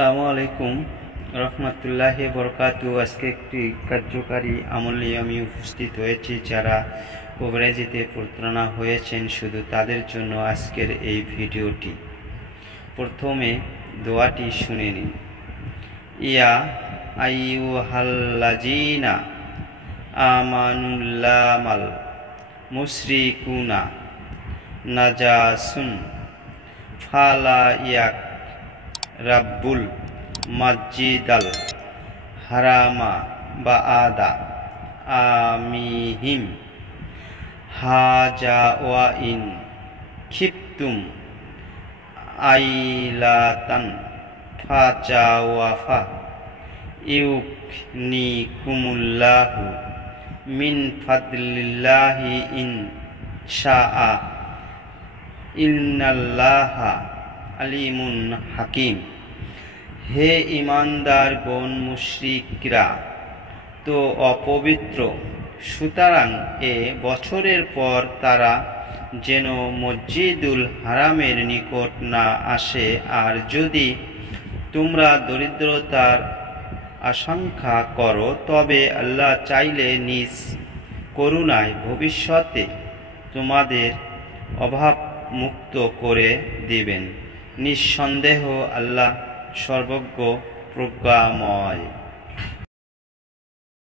আসসালামু আলাইকুম রহমতুল্লাহি বরকাতু। আজকে একটি কার্যকারী আমল নিয়ে আমি উপস্থিত হয়েছি। যারা কবরেজিতে প্রতারণা হয়েছেন শুধু তাদের জন্য আজকের এই ভিডিওটি। প্রথমে দোয়াটি শুনে নিন। ইয়া আইয়ুহাল্লাযীনা আমানুল্লামাল মুশরিকুনা নাজাসুন ফালা ইয়াক রাব্বুল মাসজিদাল হারামা বাআদা আমিহিম হাজা ওয়া ইন খিফতুম আইলাতান ফাজাওয়াফা ইউকনিকুমুল্লাহু মিন ফাদলিল্লাহি ইন শাআ ইন্নাল্লাহা আলিমুন হাকিম। হে ঈমানদারগণ, মুশরিকরা তো অপবিত্র, সুতরাং এ বছরের পর তারা যেন মসজিদুল হারামের নিকট না আসে। আর যদি তোমরা দরিদ্রতার আশঙ্কা করো তবে আল্লাহ চাইলে নিজ করুণায় ভবিষ্যতে তোমাদের অভাব মুক্ত করে দিবেন। নিঃসন্দেহ আল্লাহ সর্বজ্ঞ প্রজ্ঞাময়।